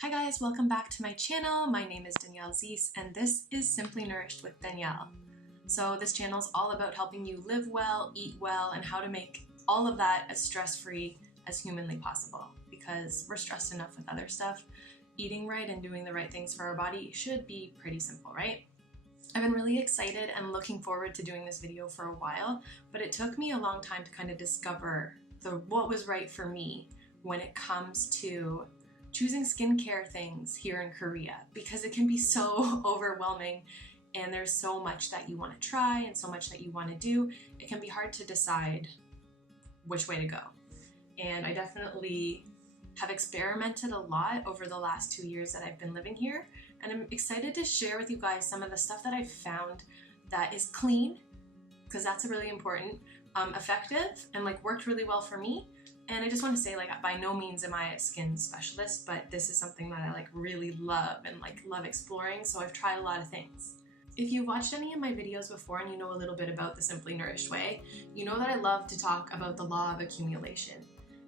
Hi guys, welcome back to my channel. My name is Danielle and this is Simply Nourished with Danielle. So this channel is all about helping you live well, eat well, and how to make all of that as stress-free as humanly possible. Because we're stressed enough with other stuff, eating right and doing the right things for our body should be pretty simple, right? I've been really excited and looking forward to doing this video for a while, but it took me a long time to kind of discover what was right for me when it comes to choosing skincare things here in Korea, because it can be so overwhelming and there's so much that you want to try and so much that you want to do. It can be hard to decide which way to go. And I definitely have experimented a lot over the last 2 years that I've been living here, and I'm excited to share with you guys some of the stuff that I've found that is clean, because that's really important, effective, and worked really well for me. And I just want to say, by no means am I a skin specialist, but this is something that I really love and love exploring, so I've tried a lot of things. If you've watched any of my videos before and you know a little bit about the Simply Nourished way, you know that I love to talk about the law of accumulation.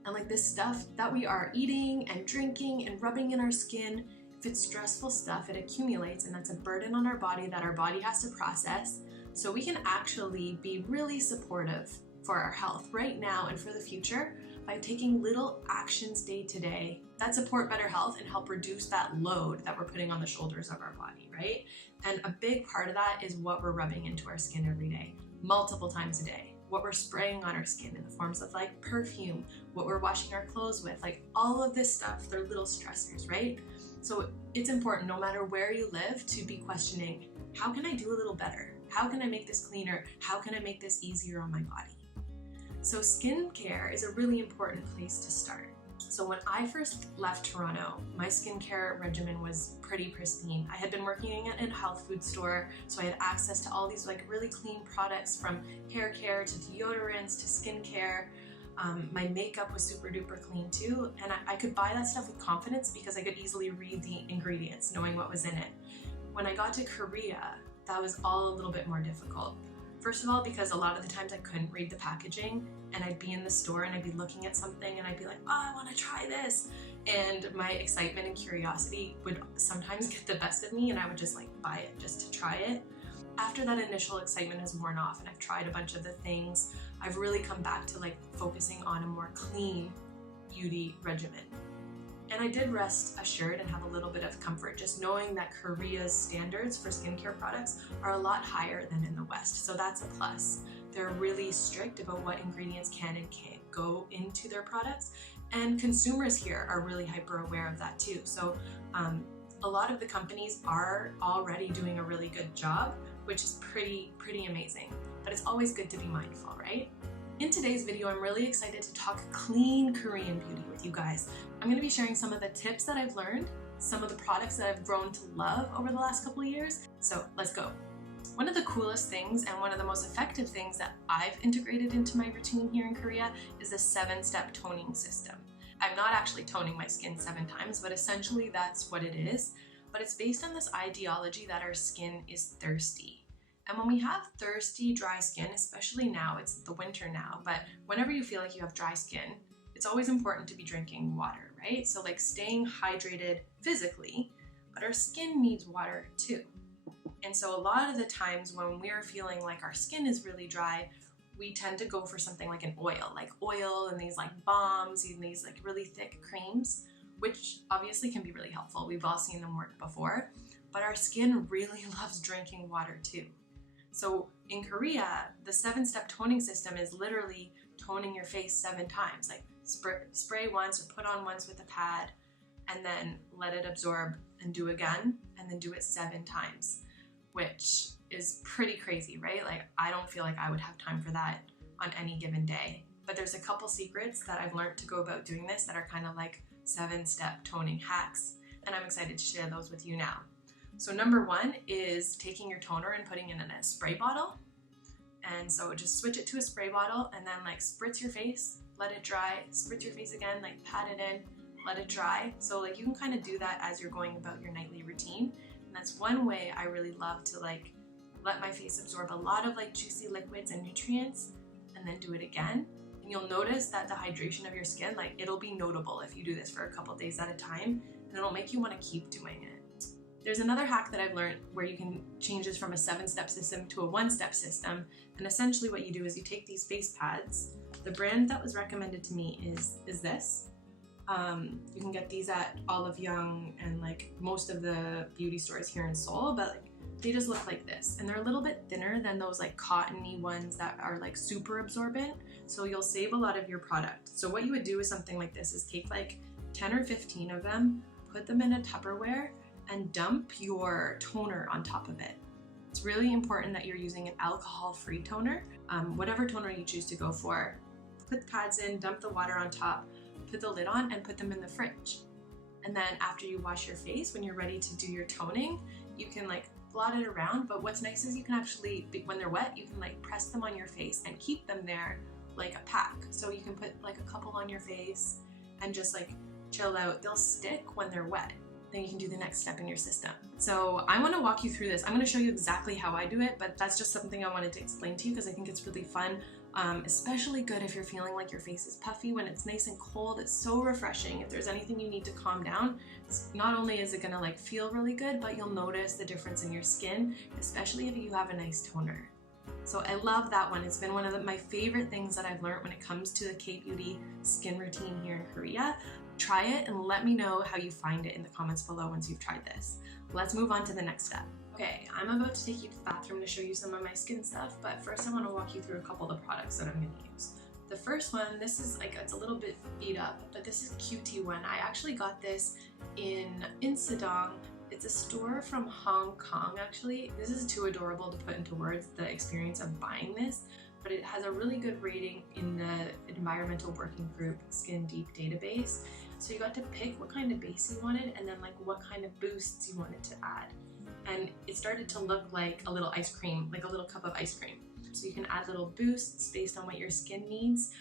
And this stuff that we are eating and drinking and rubbing in our skin, if it's stressful stuff, it accumulates, and that's a burden on our body that our body has to process, so we can actually be really supportive for our health right now and for the future by taking little actions day to day that support better health and help reduce that load that we're putting on the shoulders of our body, right? And a big part of that is what we're rubbing into our skin every day, multiple times a day, what we're spraying on our skin in the forms of perfume, what we're washing our clothes with, all of this stuff, they're little stressors, right? So it's important, no matter where you live, to be questioning, how can I do a little better? How can I make this cleaner? How can I make this easier on my body? So skincare is a really important place to start. So when I first left Toronto, my skincare regimen was pretty pristine. I had been working in a health food store, so I had access to all these really clean products, from hair care to deodorants to skincare. My makeup was super duper clean too, and I could buy that stuff with confidence because I could easily read the ingredients, knowing what was in it. When I got to Korea, that was all a little bit more difficult. First of all, because a lot of the times I couldn't read the packaging, and I'd be in the store and I'd be looking at something and I'd be like, oh, I want to try this. And my excitement and curiosity would sometimes get the best of me, and I would just buy it just to try it. After that initial excitement has worn off and I've tried a bunch of the things, I've really come back to focusing on a more clean beauty regimen. And I did rest assured and have a little bit of comfort just knowing that Korea's standards for skincare products are a lot higher than in the West, so that's a plus. They're really strict about what ingredients can and can't go into their products, and consumers here are really hyper aware of that too. So a lot of the companies are already doing a really good job, which is pretty amazing, but it's always good to be mindful, right? In today's video, I'm really excited to talk clean Korean beauty with you guys. I'm going to be sharing some of the tips that I've learned, some of the products that I've grown to love over the last couple of years. So let's go. One of the coolest things and one of the most effective things that I've integrated into my routine here in Korea is the 7-step toning system. I'm not actually toning my skin 7 times, but essentially that's what it is. But it's based on this ideology that our skin is thirsty. And when we have thirsty, dry skin, especially now, it's the winter now, but whenever you feel like you have dry skin, it's always important to be drinking water, right? So staying hydrated physically, but our skin needs water too. And so a lot of the times when we're feeling like our skin is really dry, we tend to go for something like an oil and these balms and these really thick creams, which obviously can be really helpful. We've all seen them work before, but our skin really loves drinking water too. So in Korea, the 7-step toning system is literally toning your face 7 times. Spray once or put on once with a pad, and then let it absorb and do again, and then do it 7 times, which is pretty crazy, right? I don't feel like I would have time for that on any given day. But there's a couple secrets that I've learned to go about doing this that are kind of 7-step toning hacks, and I'm excited to share those with you now. So number 1 is taking your toner and putting it in a spray bottle. And so just switch it to a spray bottle and then spritz your face, let it dry, spritz your face again, pat it in, let it dry. So you can kind of do that as you're going about your nightly routine. And that's one way I really love to let my face absorb a lot of juicy liquids and nutrients, and then do it again. And you'll notice that the hydration of your skin, it'll be notable if you do this for a couple days at a time. and it'll make you want to keep doing it. There's another hack that I've learned where you can change this from a 7-step system to a 1-step system. And essentially what you do is you take these face pads. The brand that was recommended to me is this. You can get these at Olive Young and like most of the beauty stores here in Seoul, but like they just look like this, and they're a little bit thinner than those like cottony ones that are like super absorbent, so you'll save a lot of your product. So what you would do with something like this is take like 10 or 15 of them, put them in a Tupperware, and dump your toner on top of it. It's really important that you're using an alcohol-free toner, whatever toner you choose to go for. Put the pads in, dump the water on top, put the lid on, and put them in the fridge. And then after you wash your face, when you're ready to do your toning, you can like blot it around, but what's nice is you can actually, when they're wet, you can like press them on your face and keep them there like a pack. So you can put like a couple on your face and just like chill out. They'll stick when they're wet. Then you can do the next step in your system. So I want to walk you through this. I'm going to show you exactly how I do it, but that's just something I wanted to explain to you because I think it's really fun. Especially good if you're feeling like your face is puffy when it's nice and cold. It's so refreshing. If there's anything you need to calm down, not only is it gonna like feel really good, but you'll notice the difference in your skin, especially if you have a nice toner. So I love that one. It's been one of my favorite things that I've learned when it comes to the K-beauty skin routine here in Korea. Try it and let me know how you find it in the comments below once you've tried this. Let's move on to the next step. Okay, I'm about to take you to the bathroom to show you some of my skin stuff, but first I want to walk you through a couple of the products that I'm going to use. The first one, this is like, it's a little bit beat up, but this is QT1. I actually got this in Insadong. It's a store from Hong Kong, actually. This is too adorable to put into words, the experience of buying this, but it has a really good rating in the Environmental Working Group Skin Deep database. So you got to pick what kind of base you wanted and then like what kind of boosts you wanted to add. And it started to look like a little ice cream, like a little cup of ice cream. So you can add little boosts based on what your skin needs.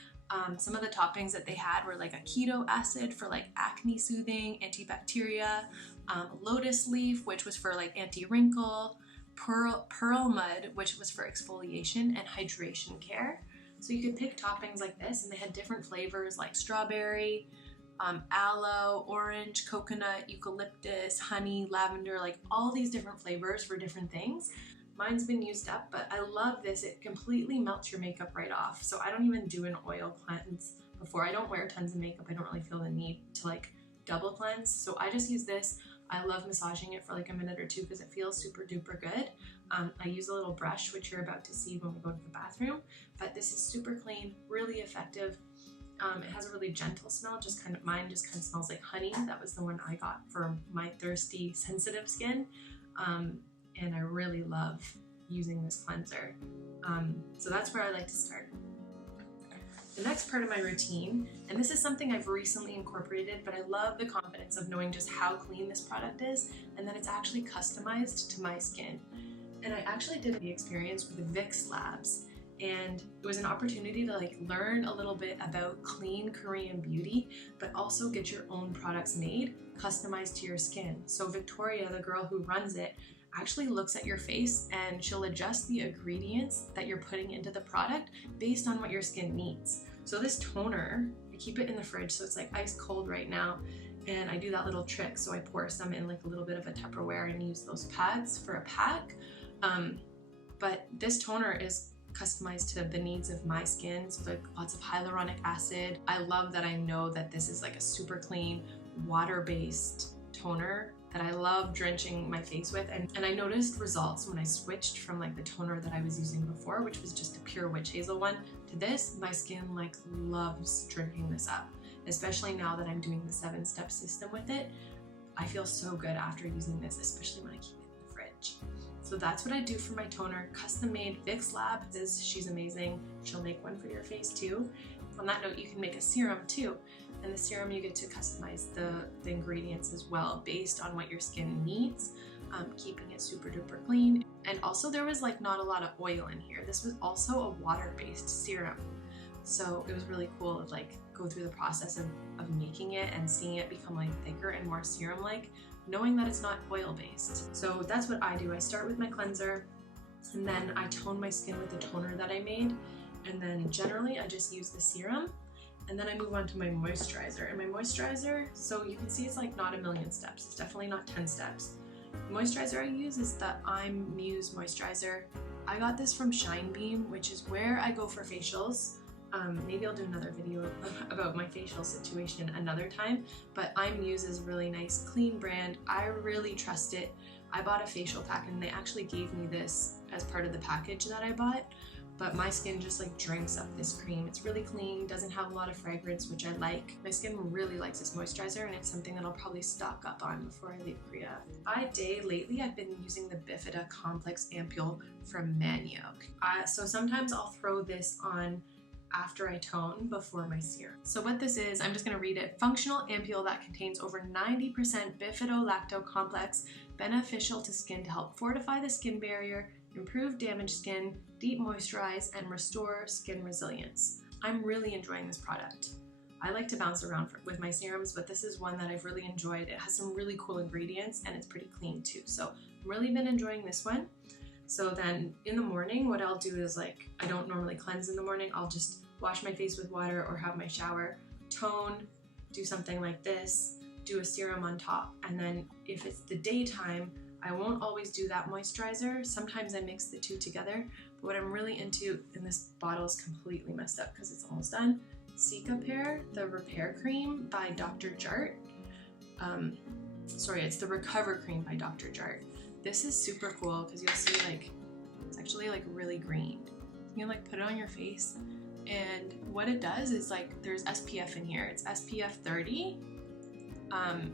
Some of the toppings that they had were like a keto acid for like acne soothing, antibacteria, lotus leaf, which was for like anti-wrinkle, pearl mud, which was for exfoliation and hydration care. So you could pick toppings like this, and they had different flavors like strawberry, aloe, orange, coconut, eucalyptus, honey, lavender, like all these different flavors for different things. Mine's been used up, but I love this. It completely melts your makeup right off. So I don't even do an oil cleanse before. I don't wear tons of makeup. I don't really feel the need to like double cleanse. So I just use this. I love massaging it for like a minute or two because it feels super duper good. I use a little brush, which you're about to see when we go to the bathroom, but this is super clean, really effective. It has a really gentle smell, mine just kind of smells like honey. That was the one I got for my thirsty, sensitive skin. And I really love using this cleanser. So that's where I like to start. The next part of my routine, and this is something I've recently incorporated, but I love the confidence of knowing just how clean this product is and that it's actually customized to my skin. And I actually did the experience with Vicks Labs. And it was an opportunity to like learn a little bit about clean Korean beauty, but also get your own products made, customized to your skin. So Victoria, the girl who runs it, actually looks at your face and she'll adjust the ingredients that you're putting into the product based on what your skin needs. So this toner, I keep it in the fridge, so it's like ice cold right now. And I do that little trick. So I pour some in like a little bit of a Tupperware and use those pads for a pack. But this toner is customized to the needs of my skin, so like lots of hyaluronic acid. I love that I know that this is like a super clean water-based toner that I love drenching my face with, and I noticed results when I switched from like the toner that I was using before, which was just a pure witch hazel one, to this. My skin like loves drinking this up, especially now that I'm doing the 7-step system with it. I feel so good after using this, especially when I keep it in the fridge. So that's what I do for my toner, custom made. Vicks Labs, she's amazing. She'll make one for your face too. On that note, you can make a serum too. And the serum, you get to customize the ingredients as well based on what your skin needs, keeping it super duper clean. And also there was like not a lot of oil in here. This was also a water-based serum. So it was really cool to like go through the process of making it and seeing it become like thicker and more serum-like, knowing that it's not oil-based. So that's what I do. I start with my cleanser, and then I tone my skin with the toner that I made. And then generally I just use the serum. And then I move on to my moisturizer. And my moisturizer, so you can see it's like not a million steps. It's definitely not 10 steps. The moisturizer I use is the I'm Muse moisturizer. I got this from Shine Beam, which is where I go for facials. Maybe I'll do another video about my facial situation another time, but I'm Muse is a really nice, clean brand. I really trust it. I bought a facial pack and they actually gave me this as part of the package that I bought. But my skin just like drinks up this cream. It's really clean, doesn't have a lot of fragrance, which I like. My skin really likes this moisturizer and it's something that I'll probably stock up on before I leave Korea. By day, lately I've been using the Bifida Complex Ampule from Manioc. So sometimes I'll throw this on after I tone before my serum. So what this is, I'm just gonna read it. Functional ampule that contains over 90% bifidolacto complex, beneficial to skin to help fortify the skin barrier, improve damaged skin, deep moisturize, and restore skin resilience. I'm really enjoying this product. I like to bounce around with my serums, but this is one that I've really enjoyed. It has some really cool ingredients and it's pretty clean too. So I've really been enjoying this one. So then in the morning, what I'll do is like, I don't normally cleanse in the morning. I'll just wash my face with water or have my shower, tone, do something like this, do a serum on top. And then if it's the daytime, I won't always do that moisturizer. Sometimes I mix the two together. But what I'm really into, and this bottle is completely messed up because it's almost done, Cicapair, the Repair Cream by Dr.Jart. Sorry, it's the Recover Cream by Dr.Jart. This is super cool because you'll see like, it's actually like really green. You can like put it on your face and what it does is like, there's SPF in here. It's SPF 30.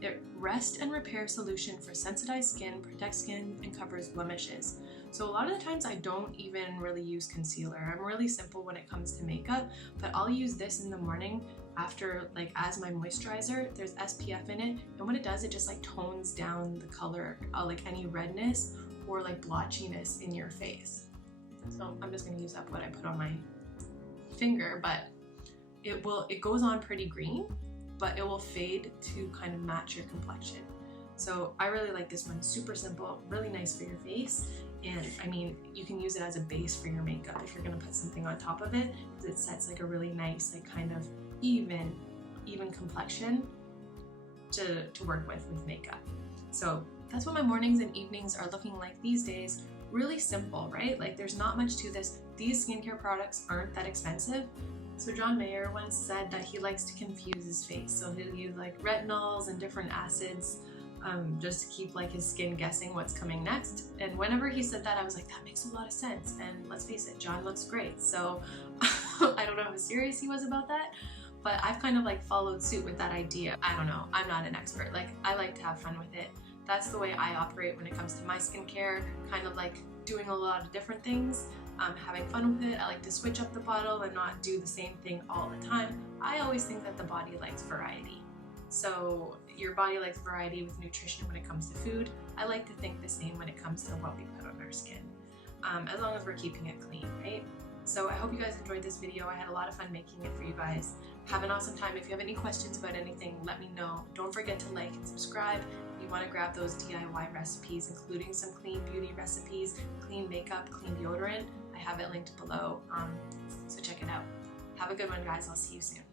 It rest and repair solution for sensitized skin, protects skin, and covers blemishes. So a lot of the times I don't even really use concealer. I'm really simple when it comes to makeup, but I'll use this in the morning after, like as my moisturizer. There's SPF in it, and what it does, it just like tones down the color, like any redness or like blotchiness in your face. So I'm just gonna use up what I put on my finger, but it goes on pretty green, but it will fade to kind of match your complexion. So I really like this one. Super simple, really nice for your face. And I mean, you can use it as a base for your makeup if you're gonna put something on top of it, because it sets like a really nice, like kind of even complexion to work with makeup. So that's what my mornings and evenings are looking like these days. Really simple, right? Like there's not much to this. These skincare products aren't that expensive. So John Mayer once said that he likes to confuse his face. So he'll use like retinols and different acids just to keep like his skin guessing what's coming next. And whenever he said that, I was like, that makes a lot of sense. And let's face it, John looks great. So I don't know how serious he was about that, but I've kind of like followed suit with that idea. I don't know, I'm not an expert. Like I like to have fun with it. That's the way I operate when it comes to my skincare, kind of like doing a lot of different things. Having fun with it. I like to switch up the bottle and not do the same thing all the time. I always think that the body likes variety. So your body likes variety with nutrition when it comes to food. I like to think the same when it comes to what we put on our skin, as long as we're keeping it clean, right? So I hope you guys enjoyed this video. I had a lot of fun making it for you guys. Have an awesome time. If you have any questions about anything, let me know. Don't forget to like and subscribe. If you want to grab those DIY recipes, including some clean beauty recipes, clean makeup, clean deodorant, I have it linked below, so check it out. Have a good one, guys. I'll see you soon.